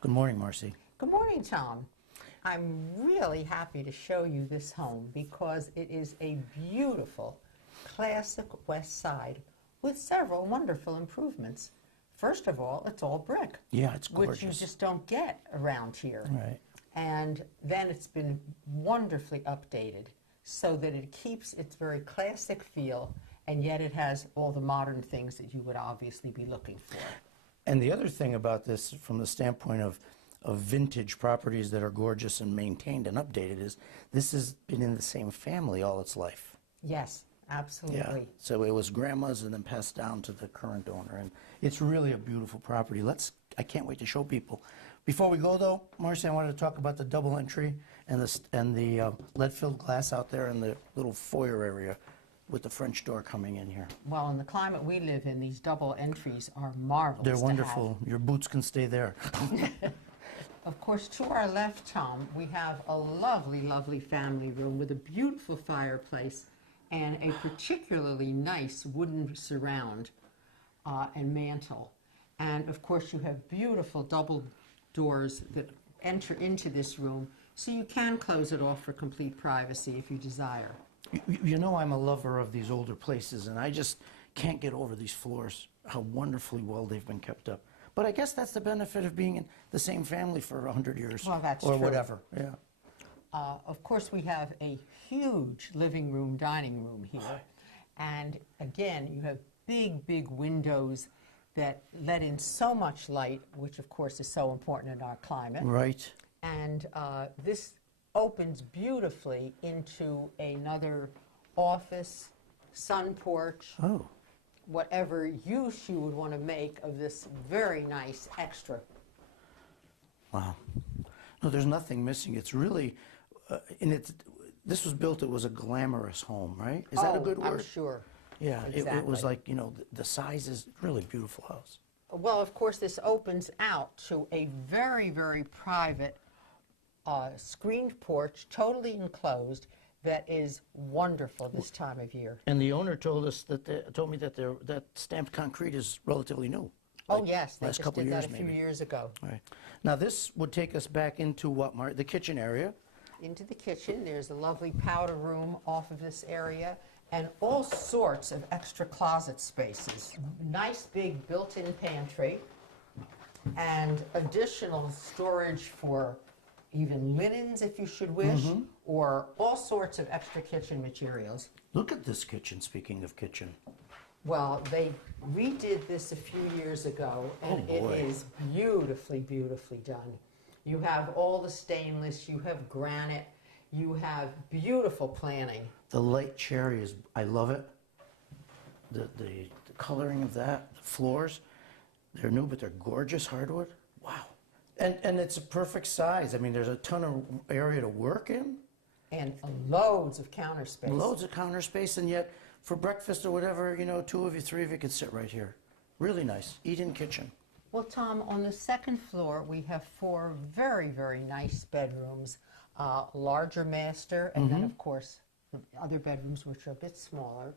Good morning, Marcy. Good morning, Tom. I'm really happy to show you this home because it is a beautiful, classic West Side with several wonderful improvements. First of all, it's all brick. Yeah, it's gorgeous. Which you just don't get around here. Right. And then it's been wonderfully updated so that it keeps its very classic feel, and yet it has all the modern things that you would obviously be looking for. And the other thing about this, from the standpoint of vintage properties that are gorgeous and maintained and updated, is this has been in the same family all its life. Yes, absolutely. Yeah. So it was grandma's and then passed down to the current owner. And it's really a beautiful property. I can't wait to show people. Before we go, though, Marcy, I wanted to talk about the double entry and the lead-filled glass out there in the little foyer area with the French door coming in here. Well, in the climate we live in, these double entries are marvelous. They're wonderful. Your boots can stay there. Of course, to our left, Tom, we have a lovely, lovely family room with a beautiful fireplace and a particularly nice wooden surround and mantel. And of course, you have beautiful double doors that enter into this room, so you can close it off for complete privacy if you desire. You know, I'm a lover of these older places, and I just can't get over these floors, how wonderfully well they've been kept up. But I guess that's the benefit of being in the same family for 100 years. Well, that's or true. Whatever. Yeah. Of course, we have a huge living room, dining room here. And again, you have big, big windows that let in so much light, which of course is so important in our climate. Right. And this opens beautifully into another office, sun porch, whatever use you would want to make of this very nice extra. Wow. No, there's nothing missing. It's really, this was built, it was a glamorous home, right? Is that a good word? I'm sure. Yeah, exactly. it was like, you know, the size is really beautiful house. Well, of course, this opens out to a very, very private screened porch, totally enclosed, that is wonderful this time of year. And the owner told me that that stamped concrete is relatively new. Oh, yes, they last just couple did years, that a few maybe. years ago. Right. Now this would take us back into what, Mark? The kitchen area. Into the kitchen. There's a lovely powder room off of this area, and all sorts of extra closet spaces. Nice big built-in pantry, and additional storage for even linens if you should wish, or all sorts of extra kitchen materials. Look at this kitchen, speaking of kitchen. Well, they redid this a few years ago, and it is beautifully, beautifully done. You have all the stainless, you have granite, you have beautiful planning. The light cherry is, I love it. The coloring of that, the floors, they're new, but they're gorgeous hardwood. Wow. And it's a perfect size. I mean, there's a ton of area to work in. And loads of counter space. Loads of counter space, and yet for breakfast or whatever, you know, 2 of you, 3 of you could sit right here. Really nice. Eat-in kitchen. Well, Tom, on the second floor, we have 4 very, very nice bedrooms, larger master, and then, of course, the other bedrooms, which are a bit smaller.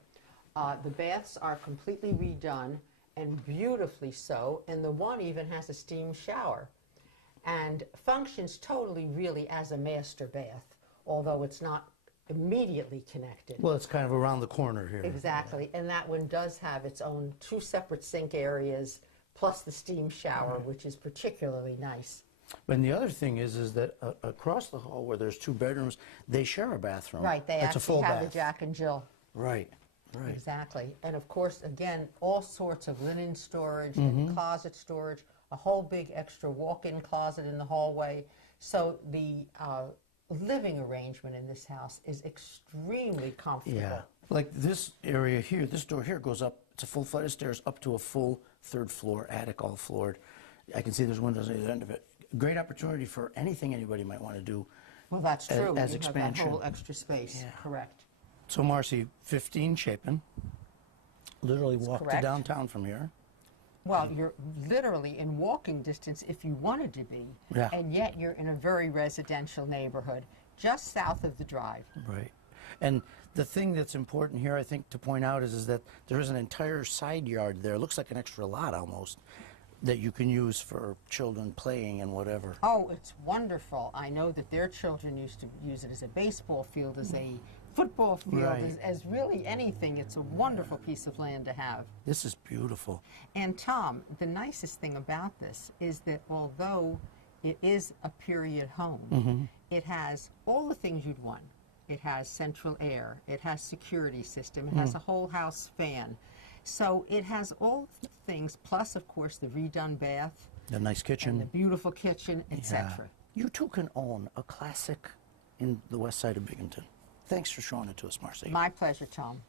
The baths are completely redone, and beautifully so, and the one even has a steam shower, and functions totally really as a master bath, although it's not immediately connected. Well, it's kind of around the corner here. Exactly, and that one does have its own 2 separate sink areas, plus the steam shower, which is particularly nice. And the other thing is that across the hall where there's 2 bedrooms, they share a bathroom. Right, they It's a actually full have bath. a Jack and Jill. Right, right. Exactly, and of course, again, all sorts of linen storage and closet storage, a whole big extra walk-in closet in the hallway. So the living arrangement in this house is extremely comfortable. Yeah, like this area here, this door here goes up, it's a full flight of stairs up to a full 3rd floor, attic all floored. I can see there's windows at the end of it. Great opportunity for anything anybody might want to do. Well, that's true. As you expansion. have that whole extra space, correct. So Marcy, 15 Chapin, literally walk to downtown from here. Well, you're literally in walking distance if you wanted to be, and yet you're in a very residential neighborhood, just south of the drive. Right. And the thing that's important here, I think, to point out is that there is an entire side yard there. It looks like an extra lot almost, that you can use for children playing and whatever. Oh, it's wonderful. I know that their children used to use it as a baseball field, as a football field, Right. as really anything. It's a wonderful piece of land to have. This is beautiful. And Tom, the nicest thing about this is that although it is a period home, it has all the things you'd want. It has central air, it has security system, it has a whole house fan. So it has all the things, plus of course the redone bath, The nice kitchen. and the beautiful kitchen, etc. You too can own a classic in the west side of Binghamton. Thanks for showing it to us, Marcy. My pleasure, Tom.